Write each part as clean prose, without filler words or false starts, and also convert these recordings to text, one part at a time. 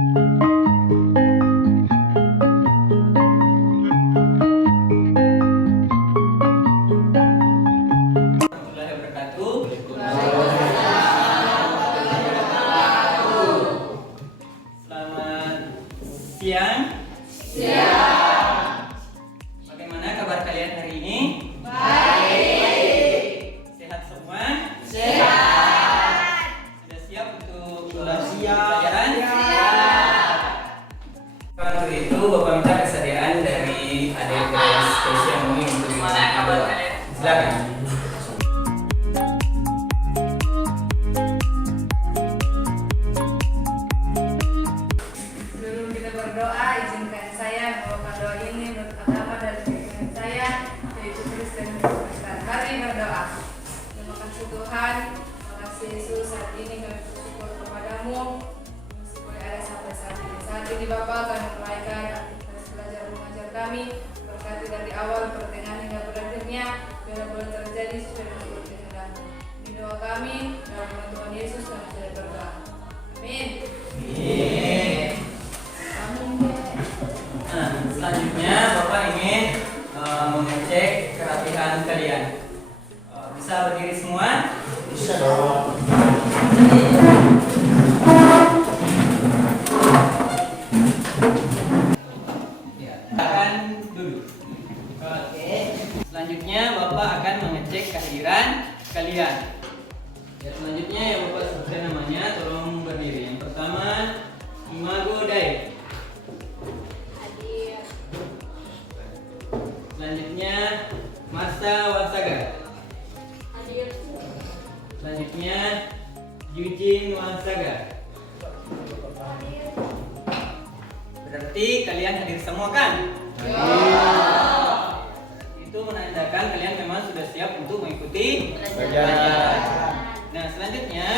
Siang. Siang. Bagaimana kabar kalian hari ini? Baik. Sehat semua? Sehat. Sudah siap untuk pelajaran? Siap. Untuk itu Bapak minta kesediaan dari adik kelas Kesia Mumi untuk silakan. Berdoa, izinkan saya membawakan doa ini menurut agama dan keyakinan saya, yaitu Kristen dan Protestan. Mari berdoa. Terima kasih Tuhan, terima kasih Yesus, saat ini kami bersyukur kepadamu, bersyukur ada sampai saat ini. Saat ini Bapak kami mulaikan aktivitas belajar mengajar kami, berkati dari awal, pertengahan hingga berakhirnya, biar boleh terjadi sesuai dengan kehendak-Mu. Ini doa kami, dalam nama Tuhan Yesus kami sudah berdoa. Amin. Selanjutnya Bapak ingin mengecek kerapihan kalian. Bisa berdiri semua? Bisa dong. Ya, akan duduk. Oke. Selanjutnya Bapak akan mengecek kehadiran kalian. Ya, selanjutnya ya Bapak sebutkan namanya, tolong berdiri. Yang pertama, Imago Dae. Selanjutnya Marsa Wansaga. Hadir. Selanjutnya Eugene Wansaga. Hadir. Berarti kalian hadir semua kan? Ya. Itu menandakan kalian memang sudah siap untuk mengikuti Pelajaran. Nah, selanjutnya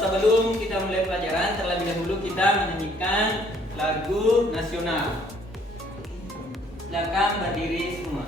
sebelum kita mulai pelajaran, terlebih dahulu kita menyanyikan lagu nasional. Silakan berdiri semua.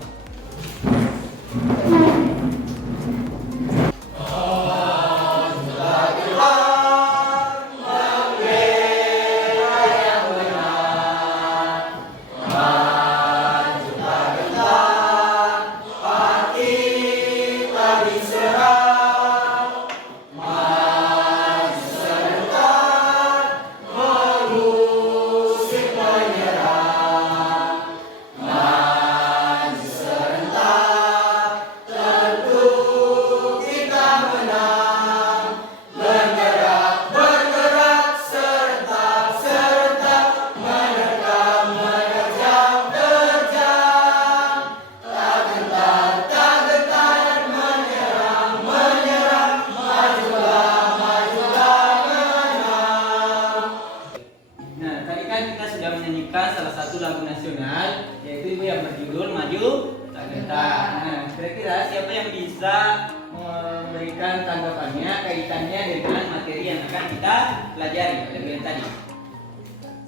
Salah satu lagu nasional, yaitu yang berjudul Maju Tak Gentar. Nah, kira-kira siapa yang bisa memberikan tanggapannya kaitannya dengan materi yang akan kita pelajari pada tadi?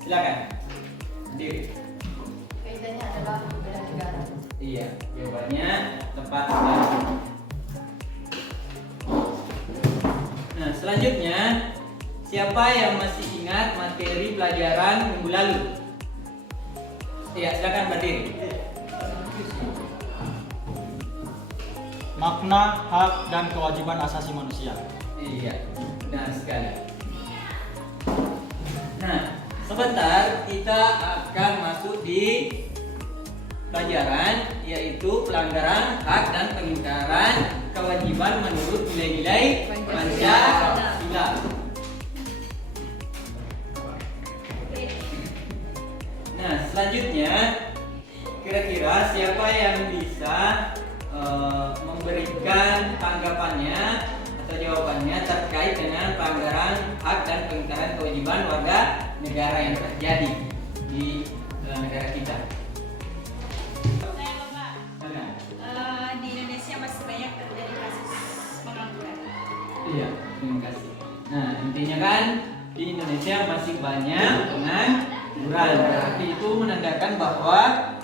Silakan. Diri. Kaitannya adalah bela negara. Iya, jawabannya tepat sekali. Nah, selanjutnya siapa yang masih ingat materi pelajaran minggu lalu? Iya, silakan berdiri. Makna, hak, dan kewajiban asasi manusia. Iya, benar sekali. Nah, sebentar kita akan masuk di pelajaran, yaitu pelanggaran hak dan pengingkaran kewajiban menurut nilai-nilai Pancasila. Nah, selanjutnya kira-kira siapa yang bisa memberikan tanggapannya atau jawabannya terkait dengan pelanggaran hak dan pengingkaran kewajiban warga negara yang terjadi di negara kita? Saya Bapak, di Indonesia masih banyak terjadi kasus pengangguran. Iya, terima kasih. Nah, intinya kan di Indonesia masih banyak pengangguran. Berarti itu menandakan bahwa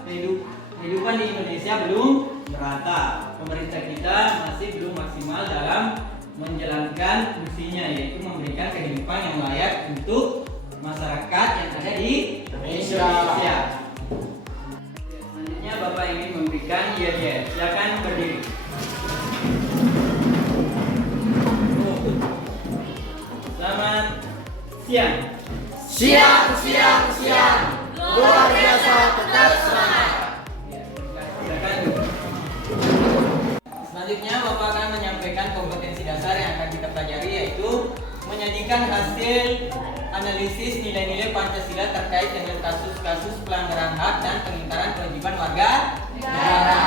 kehidupan di Indonesia belum merata. Pemerintah kita masih belum maksimal dalam menjalankan fungsinya, yaitu memberikan kehidupan yang layak untuk masyarakat yang ada di Indonesia. Selanjutnya Bapak ingin memberikan IELTS. Silakan berdiri. Selamat siang. Siang. Luar biasa, tetap semangat. Silakan. Selanjutnya Bapak akan menyampaikan kompetensi dasar yang akan kita pelajari, yaitu menyajikan hasil analisis nilai-nilai Pancasila terkait dengan kasus-kasus pelanggaran hak dan pengingkaran kewajiban warga negara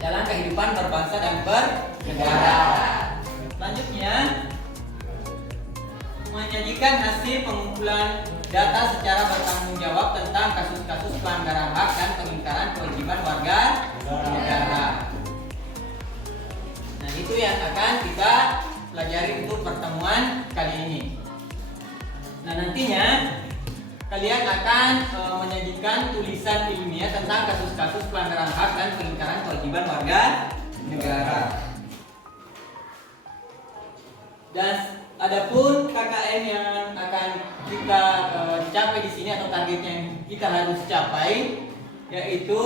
dalam kehidupan berbangsa dan bernegara. Selanjutnya, menyajikan hasil pengumpulan data secara bertanggung jawab tentang kasus-kasus pelanggaran hak dan pengingkaran kewajiban warga negara. Nah, itu yang akan kita pelajari untuk pertemuan kali ini. Nah, nantinya kalian akan menyajikan tulisan ilmiah tentang kasus-kasus pelanggaran hak dan pengingkaran kewajiban warga negara. Dan adapun KKM yang akan kita capai di sini atau target yang kita harus capai yaitu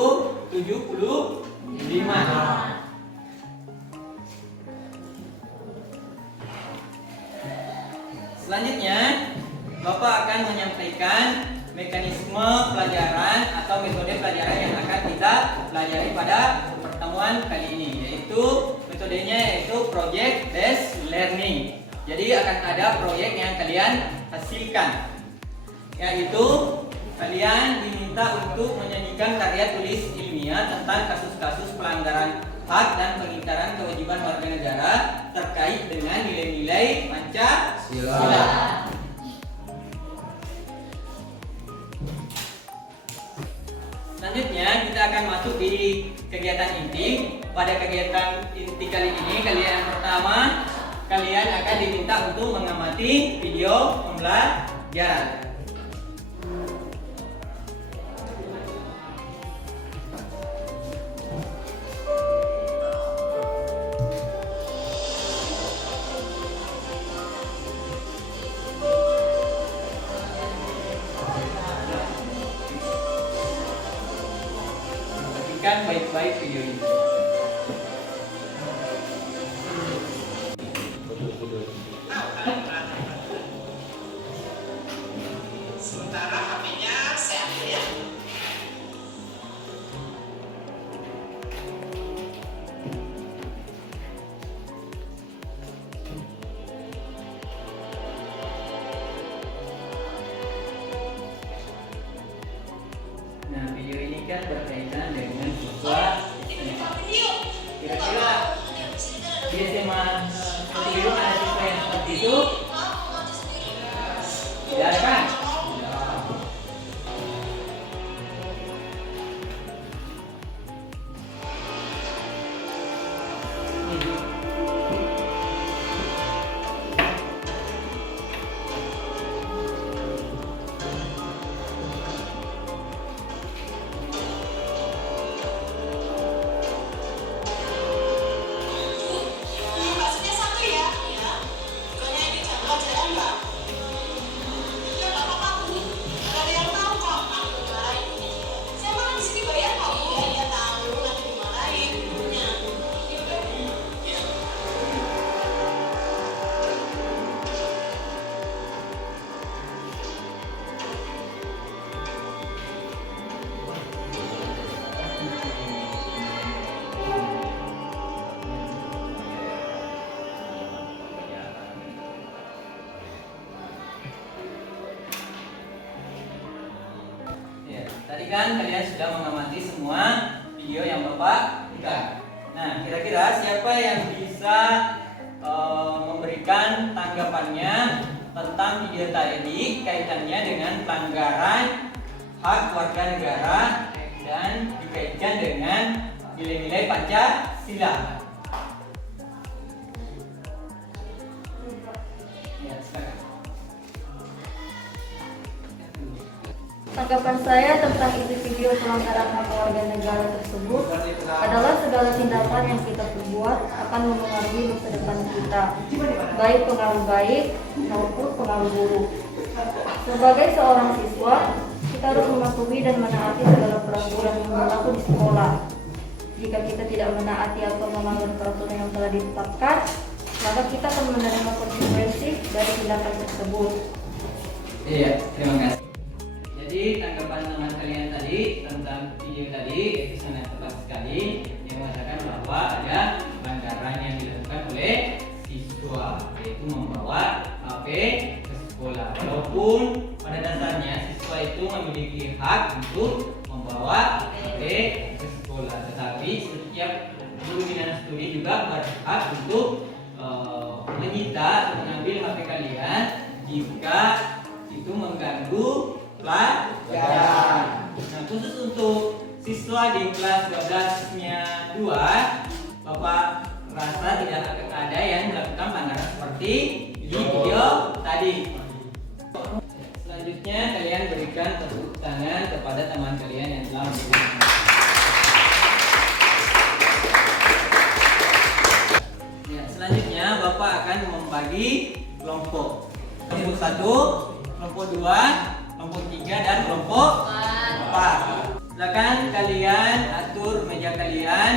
75. Selanjutnya, Bapak akan menyampaikan mekanisme pelajaran atau metode pelajaran yang akan kita pelajari pada pertemuan kali ini, yaitu metodenya yaitu project based learning. Jadi akan ada proyek yang kalian hasilkan, yaitu kalian diminta untuk menyajikan karya tulis ilmiah tentang kasus-kasus pelanggaran hak dan pengingkaran kewajiban warga negara terkait dengan nilai-nilai Pancasila. Selanjutnya kita akan masuk di kegiatan inti. Pada kegiatan inti kali ini, kalian pertama kalian akan diminta untuk mengamati video pembelajaran. Perhatikan baik-baik video ini. Sementara HP-nya saya ambil ya. Nah, video ini kan berkaitan dengan siswa kira-kira di SMA Satu Biru ada siswa yang seperti itu? Tidak ada kan? Maksudnya satu ya? Ya. Bukannya ini jam pelajaran, Mbak? Ya nggak apa-apa, Bu. Nggak ada yang tahu kok aku dimarahin. Saya makan di sini bayar kok, Bu. Ya tahu, nanti dimarahin ibunya. Ya. Ya, tadi kan kalian sudah mengamati semua video yang Bapak berikan. Nah, kira-kira siapa yang bisa memberikan tanggapannya tentang video tadi kaitannya dengan pelanggaran hak warga negara dan dikaitkan dengan nilai-nilai Pancasila? Ya, silakan. Tanggapan saya tentang isi video pelanggaran hak warga negara tersebut adalah segala tindakan yang kita perbuat akan mempengaruhi masa depan kita, baik pengaruh baik maupun pengaruh buruk. Sebagai seorang siswa, kita harus mematuhi dan menaati segala peraturan yang berlaku di sekolah. Jika kita tidak menaati atau melanggar peraturan yang telah ditetapkan, maka kita akan menerima konsekuensi dari tindakan tersebut. Iya, terima kasih. Jadi tanggapan teman kalian tadi tentang video tadi itu sangat tepat sekali. Yang mengatakan bahwa ada pelanggaran yang dilakukan oleh siswa, yaitu membawa HP ke sekolah. Walaupun pada dasarnya siswa itu memiliki hak untuk membawa HP ke sekolah, tetapi setiap guru bina studi juga berhak untuk menyita atau mengambil HP kalian jika itu mengganggu pelajaran. Nah, khusus untuk siswa di kelas 12-nya 2, Bapak rasa tidak ada yang melakukan pelanggaran seperti di video tadi. Selanjutnya kalian berikan tepuk tangan kepada teman kalian yang telah memberikan. Ya, selanjutnya Bapak akan membagi kelompok. Kelompok 1, kelompok 2, kelompok 3 dan kelompok 4. Silakan kalian atur meja kalian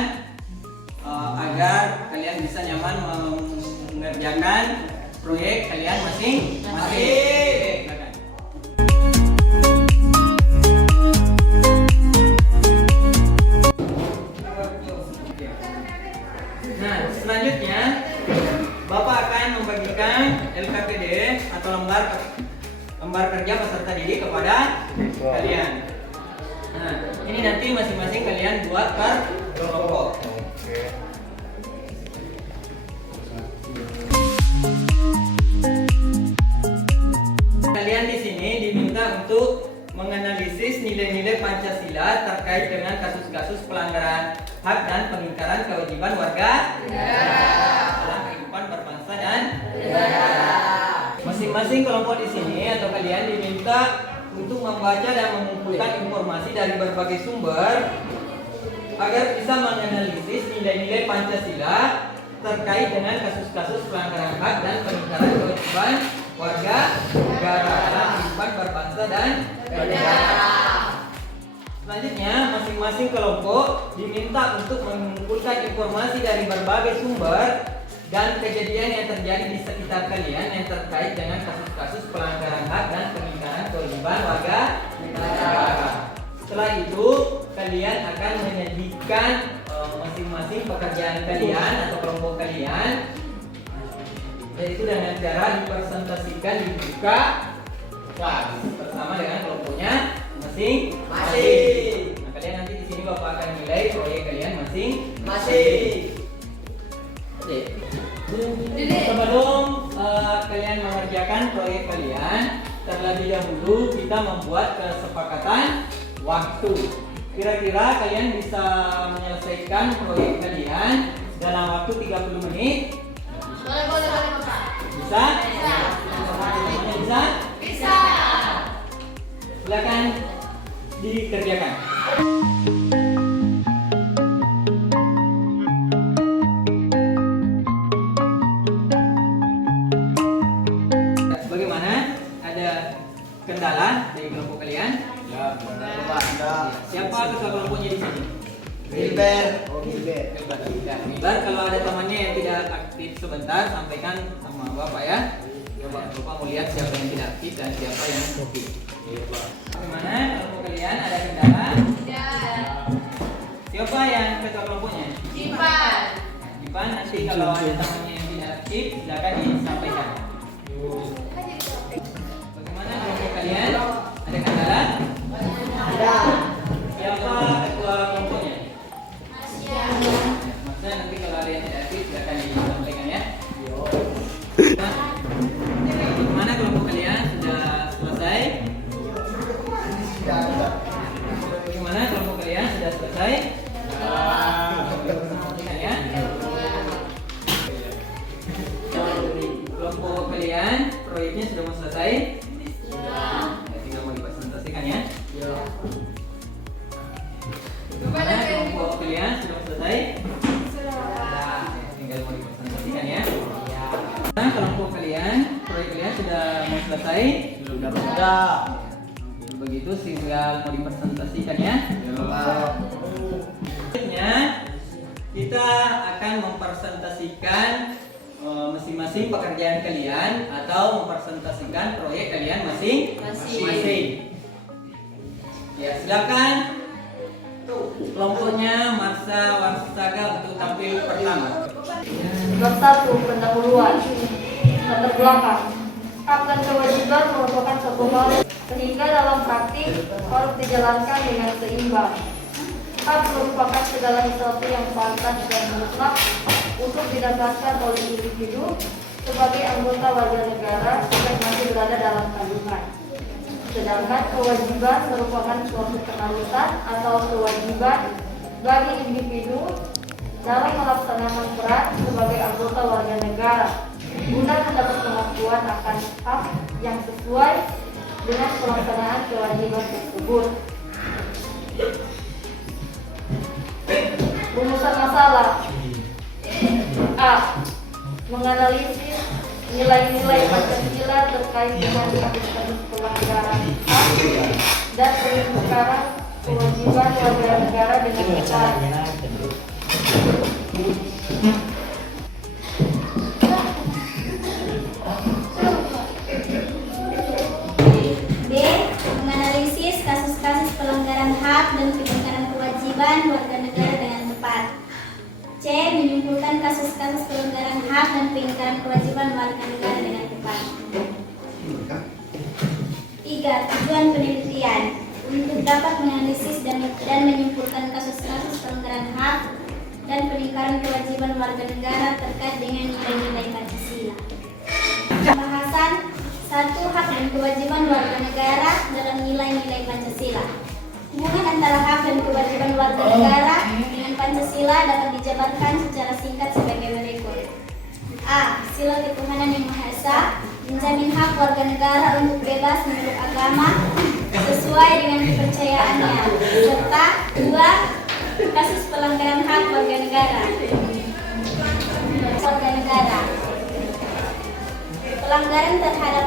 agar kalian bisa nyaman mengerjakan proyek kalian masing-masing. Silakan. Nah, selanjutnya Bapak akan membagikan LKPD atau lembar kerja peserta didik kepada kalian. Nah, ini nanti masing-masing kalian buat per kelompok. Kalian di sini diminta untuk menganalisis nilai-nilai Pancasila terkait dengan kasus-kasus pelanggaran hak dan pengingkaran kewajiban warga dalam kehidupan berbangsa dan negara. Masing-masing kelompok di sini atau kalian diminta untuk membaca dan mengumpulkan informasi dari berbagai sumber agar bisa menganalisis nilai-nilai Pancasila terkait dengan kasus-kasus pelanggaran hak dan pengingkaran kewajiban warga negara dalam kehidupan berbangsa dan bernegara. Selanjutnya, masing-masing kelompok diminta untuk mengumpulkan informasi dari berbagai sumber dan kejadian yang terjadi di sekitar kalian yang terkait dengan kasus-kasus pelanggaran hak dan pengingkaran kewajiban warga negara. Setelah itu, kalian akan menyajikan masing-masing pekerjaan kalian atau kelompok kalian, yaitu dengan cara dipresentasikan di muka kelas bersama dengan kelompoknya masing-masing. Nah, kalian nanti di sini Bapak akan nilai proyek kalian masing-masing. Oke. Sebelum kalian mengerjakan proyek kalian, terlebih dahulu kita membuat kesepakatan waktu. Kira-kira kalian bisa menyelesaikan proyek kalian dalam waktu 30 menit? Boleh Bapak. Bisa? Semuanya bisa? Bisa. Silakan dikerjakan. Bagaimana? Ada kendala dari kelompok kalian? Ya, Siapa ketua kelompoknya di sini? Gilbert. Gilbert, kalau ada temannya yang tidak aktif sebentar, sampaikan sama Bapak ya. Bapak mau lihat siapa yang tidak aktif dan siapa yang aktif. Bagaimana kelompok kalian? Ada kendala? Ya. Siapa yang ketua kelompoknya? Ipan. Ipan, nanti kalau ada temannya yang tidak aktif, silakan disampaikan. Bagaimana kelompok kalian? Ada kendala? Ada. Siapa ketua kelompoknya? Maksudnya nanti kalau ada yang tidak aktif, silakan disampaikan ya. Nah, bagaimana kelompok kalian? Sudah selesai? Bagaimana kelompok kalian? Sudah selesai? Ya? Kelompok kalian proyeknya sudah mau selesai? Ya, tinggal mau dipresentasikan ya. Nah, kelompok kalian, proyek kalian sudah mau selesai? Sudah. Begitu tinggal mau dipresentasikan ya. Selanjutnya kita akan mempresentasikan masing-masing pekerjaan kalian atau mempresentasikan proyek kalian masing-masing. Ya, silakan kelompoknya Marsha Warsaga untuk tampil pertama. Bab 1. Pendahuluan. Latar belakang. Hak dan kewajiban merupakan suatu hal sehingga dalam praktik harus dijalankan dengan seimbang. Hak merupakan segala sesuatu yang pantas dan mutlak untuk didapatkan oleh individu sebagai anggota warga negara yang masih berada dalam kandungan. Sedangkan kewajiban merupakan suatu keharusan atau kewajiban bagi individu dalam melaksanakan peran sebagai anggota warga negara guna mendapat pengakuan akan hak yang sesuai dengan pelaksanaan kewajiban tersebut. Rumusan masalah. A. Menganalisis nilai-nilai Pancasila terkait dengan kasus-kasus pelanggaran hak dan pelanggaran kewajiban warga negara dengan benar. B. Menganalisis kasus-kasus pelanggaran hak dan pelanggaran kewajiban warga negara dengan tepat. C. Menyimpulkan kasus-kasus pelanggaran hak dan pelanggaran kewajiban warga negara dengan tepat. 3. Tujuan penelitian untuk dapat menganalisis dan menyimpulkan kasus-kasus pelanggaran hak dan pelanggaran kewajiban warga negara terkait dengan nilai-nilai Pancasila. Pembahasan 1. Hak dan kewajiban warga negara dalam nilai-nilai Pancasila. Hubungan antara hak dan kewajiban warga negara dengan Pancasila dapat dijabarkan secara singkat sebagai berikut. A. Sila ketuhanan yang Maha Esa menjamin hak warga negara untuk bebas menurut agama sesuai dengan kepercayaannya, serta 2. Kasus pelanggaran hak warga negara. Pelanggaran terhadap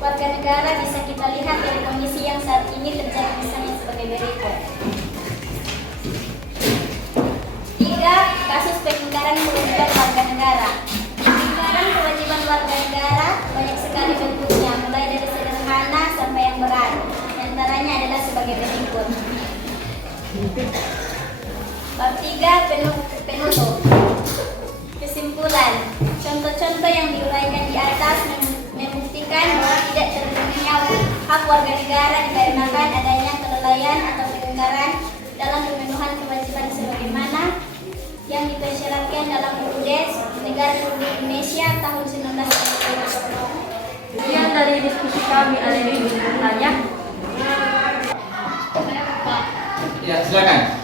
warga negara bisa kita lihat dari kondisi yang saat ini terjadi, misalnya sebagai berikut. 3. Kasus pelanggaran kewajiban warga negara. Pelanggaran kewajiban warga negara banyak sekali bentuknya, mulai dari sederhana sampai yang berat. Di antaranya adalah sebagai berikut. Bab 3. Penutup. Kesimpulan. Contoh-contoh yang diuraikan di atas membuktikan bahwa tidak terpenuhinya hak warga negara dikarenakan adanya kelalaian atau pelanggaran dalam pemenuhan kewajiban sebagaimana yang dipersyaratkan dalam UUD Negara Republik Indonesia tahun 1945. Kemudian dari diskusi kami ada yang ingin bertanya. Ya, silakan.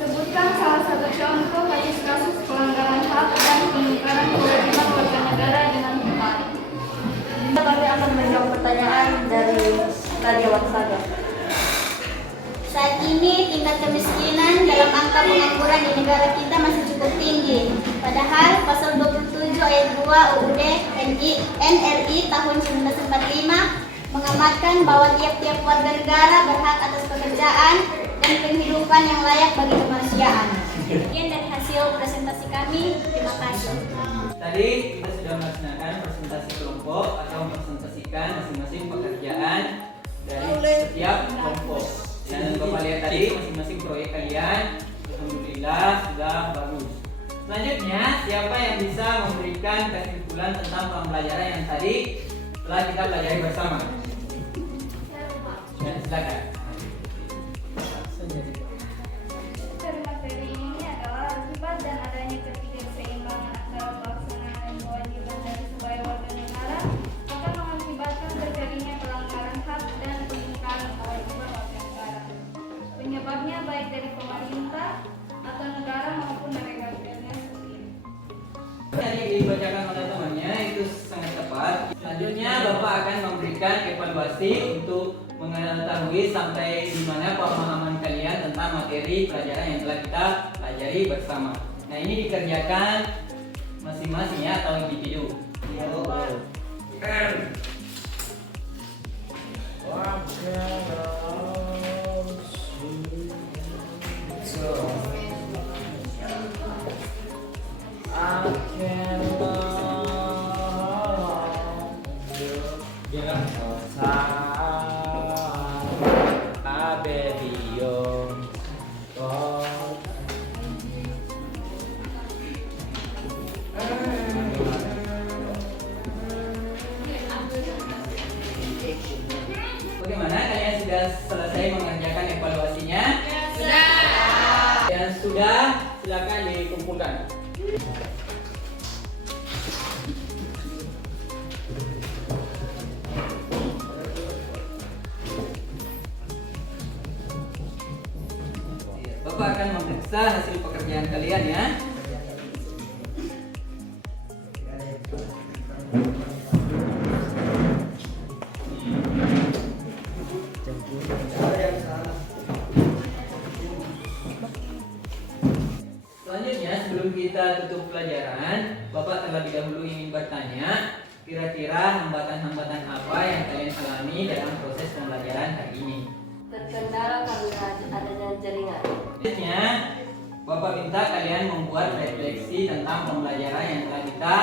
Sebutkan salah satu contoh kasus pelanggaran hak dan pelanggaran kewajiban warga negara dengan tepat. Kami akan menjawab pertanyaan dari Nadia Warsaga. Saat ini tingkat kemiskinan dalam angka pengangguran di negara kita masih cukup tinggi. Padahal pasal 27 ayat 2 UUD NRI tahun 1945 mengamatkan bahwa tiap-tiap warga negara berhak atas pekerjaan dan penghidupan yang layak bagi kemanusiaan. Sekian dari hasil presentasi kami. Terima kasih. Tadi kita sudah melaksanakan presentasi kelompok atau mempresentasikan masing-masing pekerjaan dari setiap kelompok. Dan Bapak lihat tadi masing-masing proyek kalian alhamdulillah sudah bagus. Selanjutnya, siapa yang bisa memberikan kesimpulan tentang pembelajaran yang tadi telah kita pelajari bersama? Ya, silakan. Dari materi ini adalah akibat dan adanya ketidakseimbangan antara pelaksanaan dan kewajiban dari sebagai warga negara akan mengakibatkan terjadinya pelanggaran hak dan pelanggaran kewajiban warga negara. Penyebabnya baik dari pemerintah atau negara maupun dari warganya sendiri. Tadi dibacakan oleh temannya itu sangat tepat. Selanjutnya Bapak akan memberikan evaluasi untuk mengetahui sampai di mana pemahaman kalian tentang materi pelajaran yang telah kita pelajari bersama. Nah, ini dikerjakan masing-masing ya atau individu? Bagaimana, kalian sudah selesai mengerjakan evaluasinya? Sudah. Yang sudah, silakan dikumpulkan. Bapak akan memeriksa hasil pekerjaan kalian ya. Selanjutnya, sebelum kita tutup pelajaran, Bapak terlebih dahulu ingin bertanya, kira-kira hambatan-hambatan apa yang kalian alami dalam proses pembelajaran hari ini? Terkendala karena adanya jaringan. Selanjutnya, Bapak minta kalian membuat refleksi tentang pembelajaran yang telah kita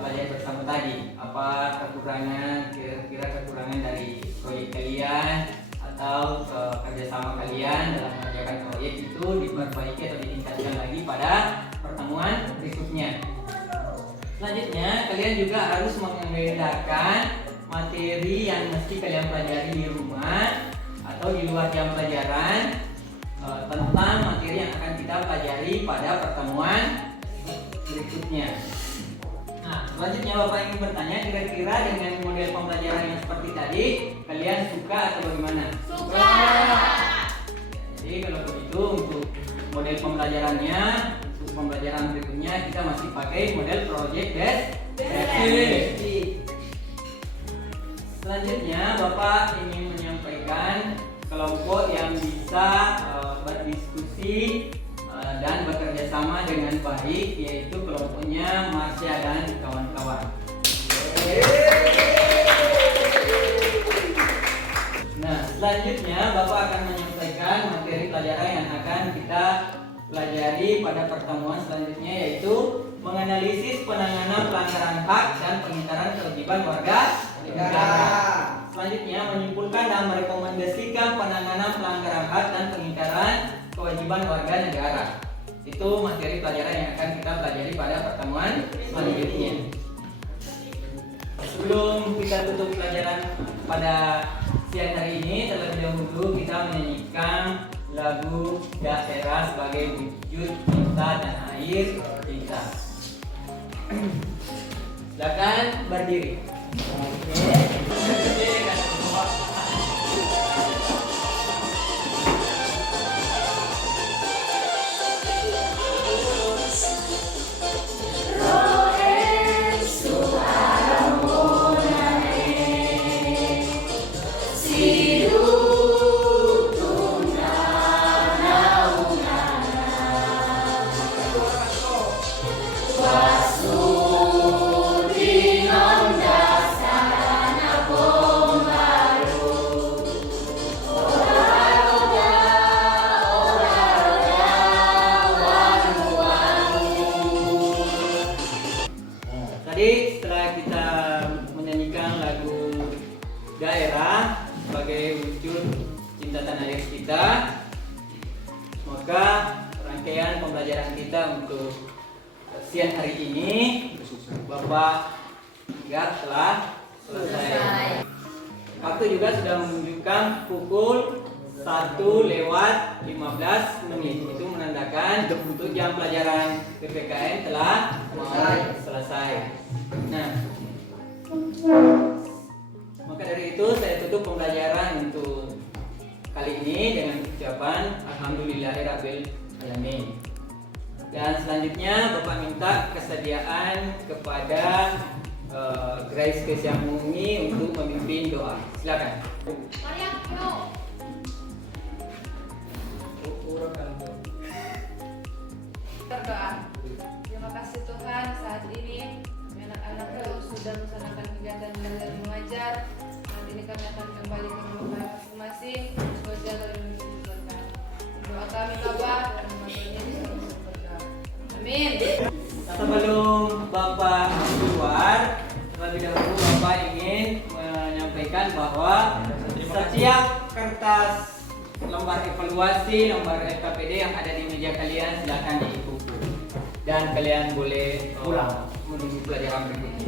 pelajari bersama tadi. Apa kekurangan, kira-kira kekurangan dari proyek kalian atau kerjasama kalian dalam mengerjakan proyek itu diperbaiki atau ditingkatkan lagi pada pertemuan berikutnya. Selanjutnya, kalian juga harus mengedarkan materi yang mesti kalian pelajari di rumah atau di luar jam pelajaran tentang materi yang akan kita pelajari pada pertemuan berikutnya. Nah, selanjutnya Bapak ingin bertanya, kira-kira dengan model pembelajaran yang seperti tadi, kalian suka atau bagaimana? Suka. Jadi kalau begitu untuk model pembelajarannya, untuk pembelajaran berikutnya kita masih pakai model project based. Selanjutnya Bapak ingin menyampaikan kelompok yang bisa berdiskusi dan bekerja sama dengan baik, yaitu kelompoknya Marsha dan kawan-kawan. Nah, selanjutnya Bapak akan menyampaikan materi pelajaran yang akan kita pelajari pada pertemuan selanjutnya, yaitu menganalisis penanganan pelanggaran hak dan pengingkaran kewajiban warga negara. Selanjutnya, menyimpulkan dan merekomendasikan penanganan pelanggaran hak dan pengingkaran kewajiban warga negara. Itu materi pelajaran yang akan kita pelajari pada pertemuan selanjutnya. Sebelum kita tutup pelajaran pada siang hari ini, terlebih dahulu kita menyanyikan lagu daerah sebagai wujud cinta dan air cinta. Silakan berdiri. Tadi setelah kita menyanyikan lagu daerah sebagai wujud cinta tanah air kita, maka rangkaian pembelajaran kita untuk siang hari ini Bapak lihat telah selesai. Waktu juga sudah menunjukkan pukul 1:15. Itu menandakan untuk jam pelajaran PPKN telah selesai. Nah, maka dari itu saya tutup pembelajaran untuk kali ini dengan ucapan Alhamdulillahirabbil alamin. Dan selanjutnya Bapak minta kesediaan kepada Grace Kesyamuni untuk memimpin doa. Silakan. Berdoa. Terima kasih Tuhan, saat sudah melaksanakan kegiatan belajar mengajar. Nanti ini kami akan kembali ke rumah masing-masing. Semoga kalian berkah. Doa kami Bapak dan semoga ini selalu berkah. Amin. Sebelum Bapak keluar, terlebih dahulu Bapak ingin menyampaikan bahwa setiap kertas lembar evaluasi, lembar LKPD yang ada di meja kalian silakan diikuti dan kalian boleh pulang menuju pelajaran berikutnya.